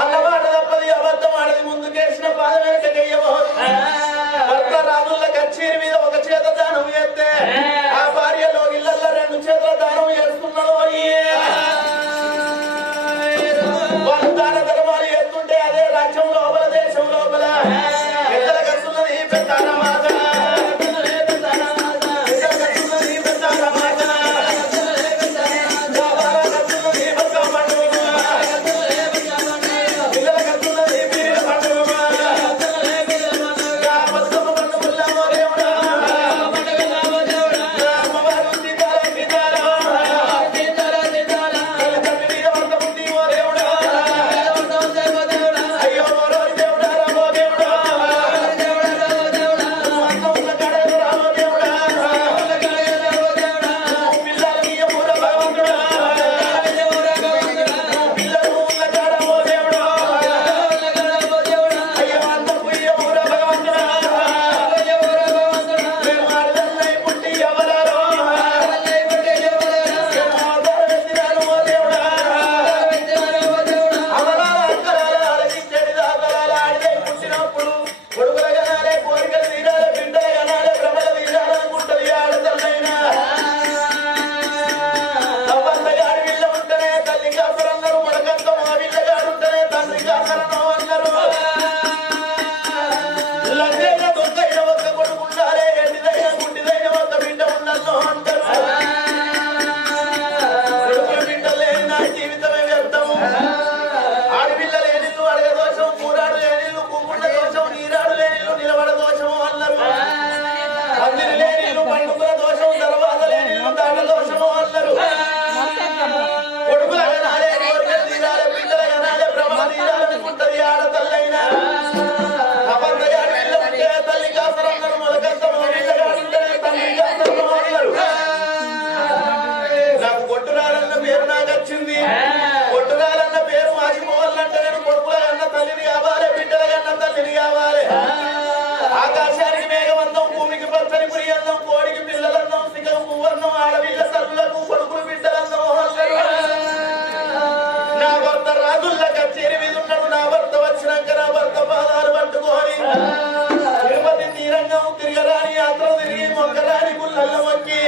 అన్నమాట తప్పది అబద్ధం ఆడది ముందుకేసిన పాదమే కయ్యవో తిరగరాని యాత్ర తిరిగి మొక్కరాని గుళ్ళల్లో మొక్కి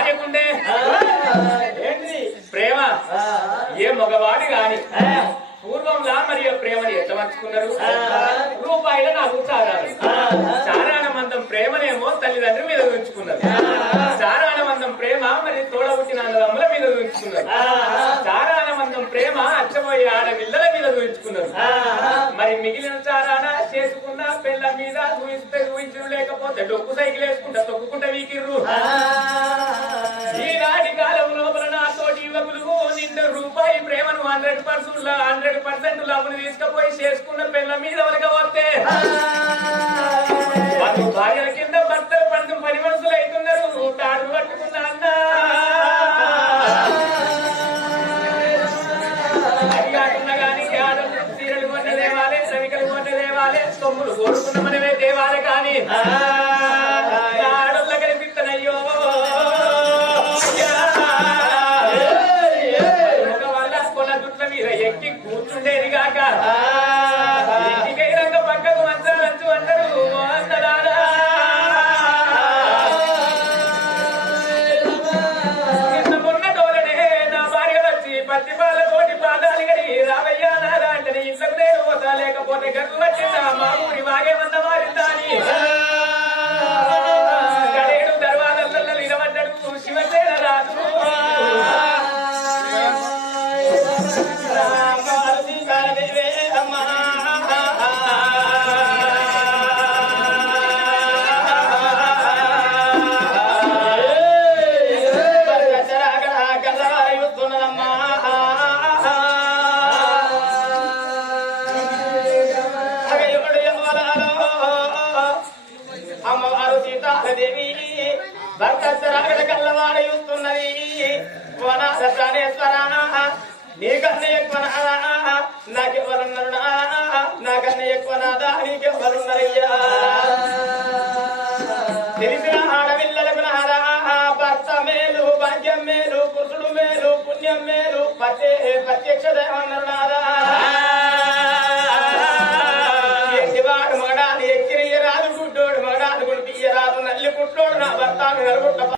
లేకుండే ప్రేమ? ఏ మగవాడి గాని పూర్వంలా మరి ప్రేమని ఎట్లా పంచుకున్నారు రూపాయలు నాకు చారాలు చారాణమందం ప్రేమనేమో తల్లిదండ్రుల మీద ఉంచుకున్నారు చారాణమందం ప్రేమ మరి తోడబుట్టి అన్నదమ్ముల మీద ఉంచుకున్నారు చారాణమందం ప్రేమ అచ్చబోయే ఆడపిల్లల మీద ఉంచుకున్నారు మరి మిగిలిన చారాణ చేసుకున్న పిల్ల మీద ఊహిస్తే ఊహించు లేకపోతే డొక్కు సైకిల్ వేసుకుంటా తొక్కుకుంటా వీకిర్రు. రూపాయి ప్రేమను హండ్రెడ్ పర్సెంట్ హండ్రెడ్ పర్సెంట్ లవ్ను తీసుకుపోయి చేసుకున్న పిల్ల మీద వరకు వాళ్ళు భార్యల కింద భర్తలు పండు పని మనుషులు అవుతున్నారు. తాడు పట్టుకున్న అన్న. అది కొన్న దేవాలే శ్రమికలు కొన్న దేవాలే సొమ్ములు కోరుకున్న మనమే దేవాలే కానీ. ప్రత్యక్ష దేవన్నారు నాదా ఎక్కివాడు గుడ్డోడు మగడాలు గుడిపియ్య రాదు నల్లి కుట్టోడు నా భర్త నలుగుట్ట